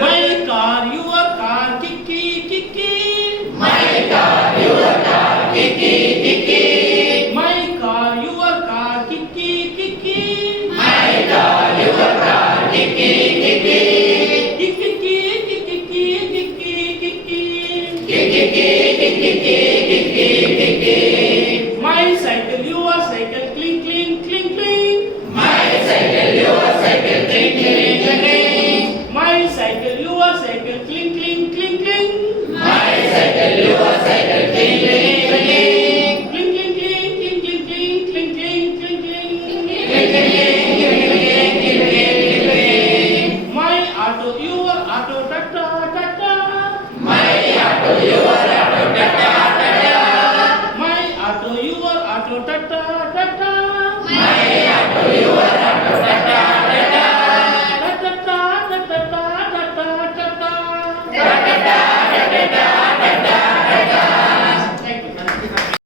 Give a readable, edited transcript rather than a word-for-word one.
My car, your car, kiki, kiki. My car, your car, kiki, kiki. My car, your car, kiki, kiki. My car, your car, kiki, kiki. Kiki, kiki, kiki, kiki, kiki. Kiki, kiki, kiki, kiki, kiki. My cycle, your cycle, clink, clink, clink, clink. My cycle, your cycle, clink, clink, clink. My cycle, your cycle, clink, clink, clink, clink. My cycle, your cycle, clink, clink, clink. Clink, clink, clink, clink, clink, clink, clink, clink, clink, clink. Clink, clink, clink, clink, clink, clink, clink. My auto, your auto, tata, tata. My auto, your auto, tata, tata. My auto, your auto, tata, tata.